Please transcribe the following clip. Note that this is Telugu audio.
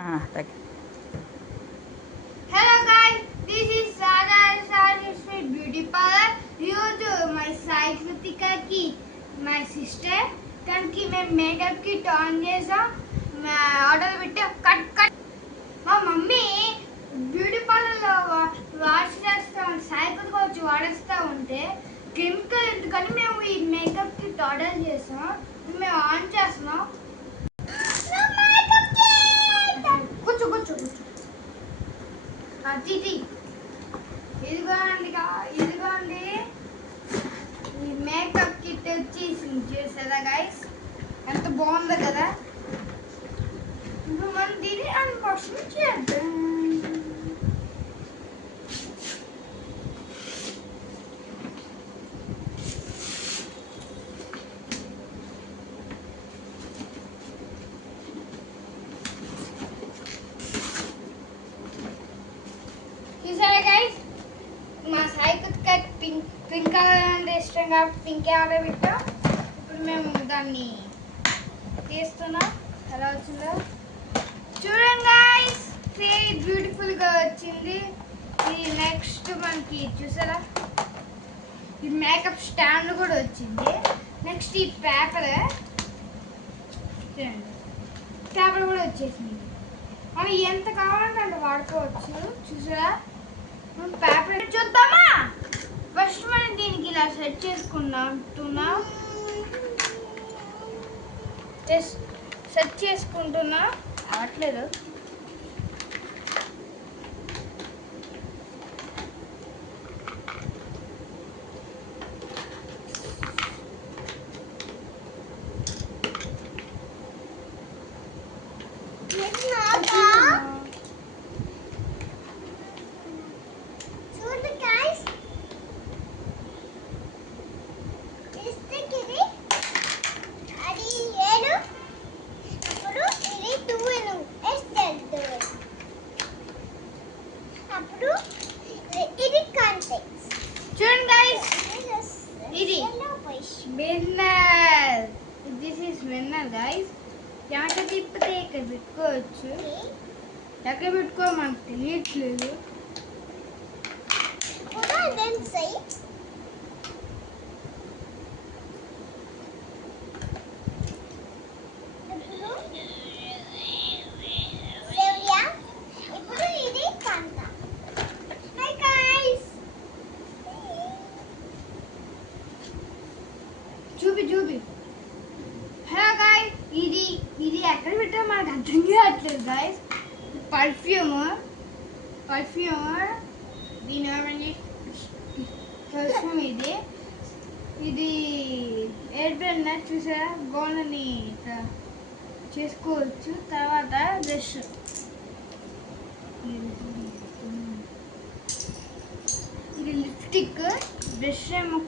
Hello guys, this is Sarah Sweet Beauty Parlor. You my side Kritika ki my sister తనకి మేము మేకప్ కిట్ ఆన్ చేసాం. ఆర్డర్ పెట్టి కట్ మా మమ్మీ బ్యూటీ పార్లర్లో వాష్ చేస్తా సైకిల్ వచ్చి వాడేస్తూ ఉంటే కెమికల్ ఎందుకని మేము ఈ మేకప్ కిట్ ఆర్డర్ చేసాం. మేము ఆన్ చేస్తున్నాం. ఇదిగోండి ఈ మేకప్ కిట్ వచ్చేసింది. చూసారా గైస్, ఎంత బాగుందో కదా. ఇప్పుడు మనం దీన్ని అన్బాక్సింగ్ చేద్దాం. చూసారా గైస్, మా సైకిల్ పింక్ కలర్ అంటే ఇష్టం కాబట్టి పింక్ ఆర్డర్ పెట్టాం. ఇప్పుడు మేము దాన్ని తీస్తున్నాం. ఎలా వచ్చిందో చూడండి గైస్. బ్యూటిఫుల్గా వచ్చింది. ఇది నెక్స్ట్ మనకి చూసారా ఈ మేకప్ స్టాండ్ కూడా వచ్చింది. నెక్స్ట్ ఈ పేపర్ కూడా వచ్చేసింది. మనం ఎంత కావాలంటే అంత వాడుకోవచ్చు. చూసారా, పేపర్ చూద్దామా. ఫస్ట్ మనం దీనికి ఇలా సెట్ చేసుకుందాం. సెట్ చేసుకుంటున్నా అవట్లేదు. చూడండి గైస్, ఇది winner. This is winner guys. ఎక్కడ తిప్పితే ఇక్కడ పెట్టుకోవచ్చు. ఎక్కడ పెట్టుకో మనకు తెలియట్లేదు. చూపి హలో గాయ్స్, ఇది ఎక్కడ పెట్టా మనకు అర్థం కావట్లేదు గాయ్స్. పర్ఫ్యూమ్ దీని పర్ఫ్యూమ్ ఇది ఎయిర్ బ్రన్నర్. చూసారా, గోనని చేసుకోవచ్చు. తర్వాత బ్రష్, ఇది లిప్స్టిక్. బ్రష్ ఏమో